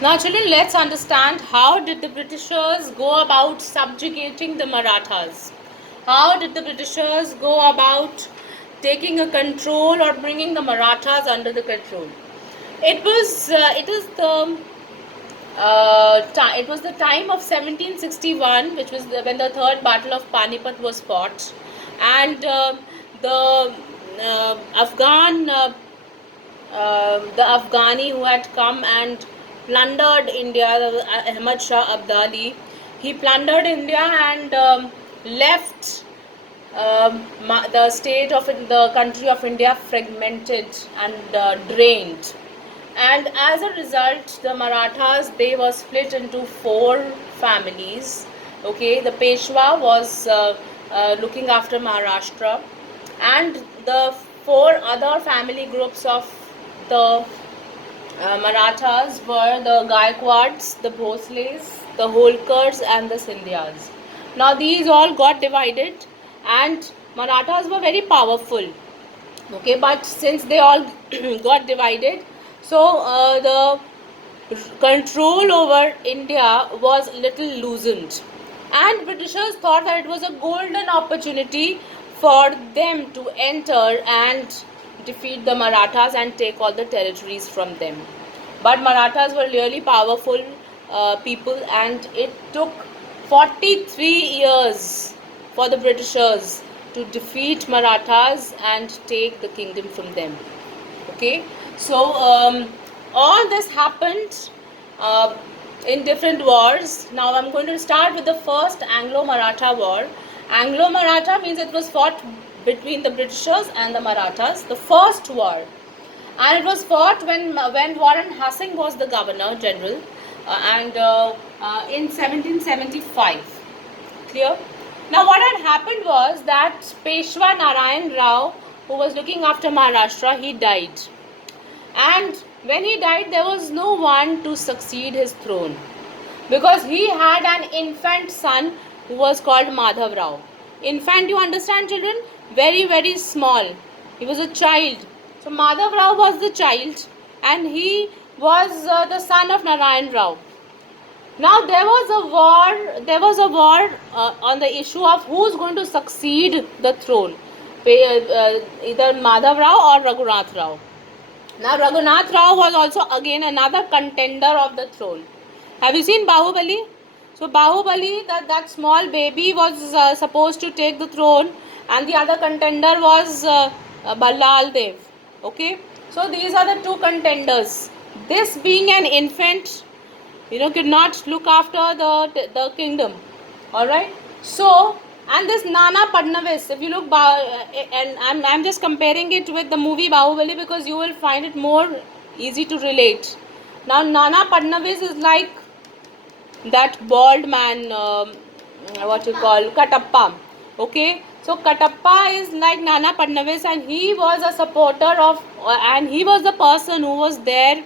Now, children, let's understand how did the Britishers go about subjugating the Marathas? How did the Britishers go about taking a control or bringing the Marathas under the control? It was the time of 1761, which was when the third battle of Panipat was fought, and the Afghan the Afghani who had come and plundered India, Ahmad Shah Abdali, he plundered India and left the state of the country of India fragmented and drained. And as a result, the Marathas, they were split into four families. Okay, the Peshwa was looking after Maharashtra, and the four other family groups of the Marathas were the Gaikwads, the Bhosles, the Holkars, and the Scindias. Now these all got divided, and Marathas were very powerful. Okay, but since they all got divided, so the control over India was little loosened, and Britishers thought that it was a golden opportunity for them to enter and defeat the Marathas and take all the territories from them. But Marathas were really powerful people, and it took 43 years for the Britishers to defeat Marathas and take the kingdom from them. Okay, so all this happened in different wars. Now I'm going to start with the first Anglo-Maratha war. Anglo-Maratha means it was fought between the Britishers and the Marathas, the first war, and it was fought when Warren Hastings was the governor general, and in 1775. Clear? Now what had happened was that Peshwa Narayan Rao, who was looking after Maharashtra, he died. And when he died, there was no one to succeed his throne, because he had an infant son who was called Madhav Rao. Infant, you understand, children? Very, very small. He was a child. So Madhav Rao was the child, and he was the son of Narayan Rao. Now there was a war on the issue of who's going to succeed the throne, either Madhav Rao or Raghunath Rao. Now Raghunath Rao was also again another contender of the throne. Have you seen Bahubali? So Bahubali, that small baby was supposed to take the throne, and the other contender was Ballal Dev. Okay, so these are the two contenders. This being an infant, could not look after the kingdom. All right. So, and this Nana Padnavis, if you look, and I'm just comparing it with the movie Bahubali because you will find it more easy to relate. Now, Nana Padnavis is like that bald man, what you call Katappa. Okay. So Katappa is like Nana Padnavis, and he was a supporter of, and he was the person who was there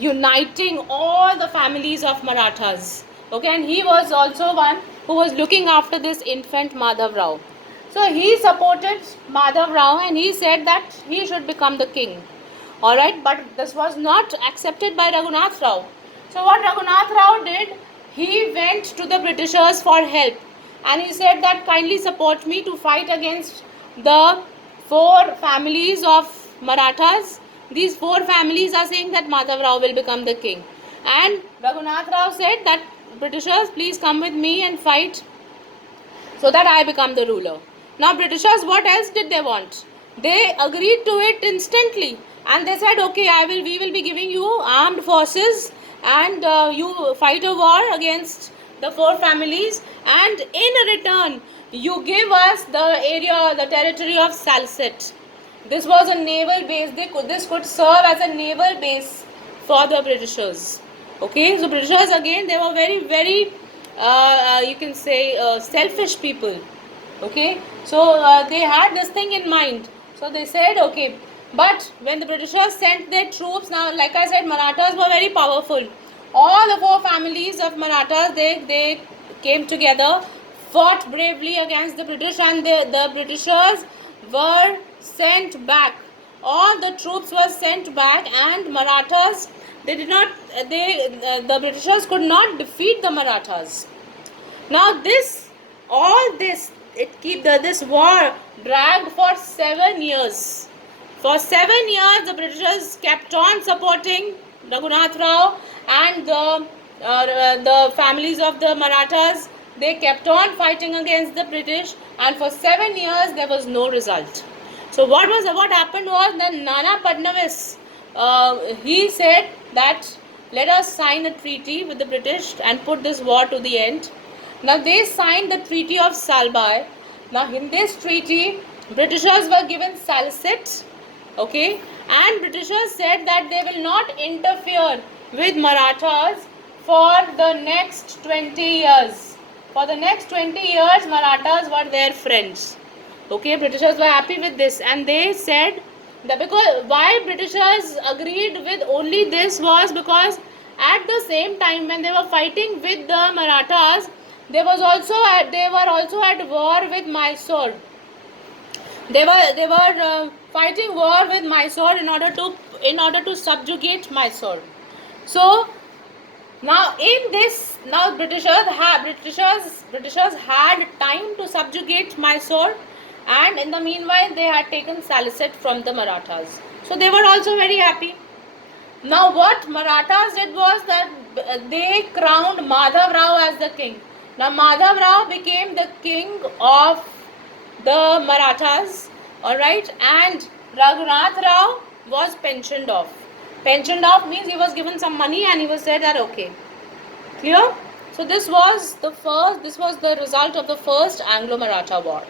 uniting all the families of Marathas. Okay, and he was also one who was looking after this infant Madhav Rao. So he supported Madhav Rao, and he said that he should become the king. Alright, but this was not accepted by Raghunath Rao. So what Raghunath Rao did, he went to the Britishers for help, and he said that kindly support me to fight against the four families of Marathas. These four families are saying that Madhav Rao will become the king, and Raghunath Rao said that Britishers, please come with me and fight so that I become the ruler. Now Britishers, what else did they want? They agreed to it instantly, and they said, okay, we will be giving you armed forces, and you fight a war against the four families, and in return you give us the territory of Salsette. This was a naval base. This could serve as a naval base for the Britishers. Okay, so Britishers again, they were very, very you can say selfish people. Okay, so they had this thing in mind. So they said, okay, but when the Britishers sent their troops, now like I said, Marathas were very powerful. All the four families of Marathas, they came together, fought bravely against the British, and the Britishers were sent back. All the troops were sent back, and Marathas They did not. The Britishers could not defeat the Marathas. Now this this war dragged for 7 years. For 7 years, the Britishers kept on supporting Raghunath Rao and the families of the Marathas. They kept on fighting against the British, and for 7 years there was no result. So what happened was that Nana Padnavis, he said that let us sign a treaty with the British and put this war to the end. Now they signed the Treaty of Salbai. Now in this treaty, Britishers were given salicyt, okay, and Britishers said that they will not interfere with Marathas for the next 20 years. For the next 20 years, Marathas were their friends. Okay, Britishers were happy with this, and they said that because why Britishers agreed with only this was because at the same time when they were fighting with the Marathas, they were also at war with Mysore. They were fighting war with Mysore in order to subjugate Mysore. So now in this, now Britishers had time to subjugate Mysore, and in the meanwhile they had taken salicyt from the Marathas. So they were also very happy. Now what Marathas did was that they crowned Madhav Rao as the king. Now Madhav Rao became the king of the Marathas, alright, and Raghunath Rao was pensioned off. Pensioned off means he was given some money and he was said that okay. Clear? So this was the result of the first Anglo-Maratha war.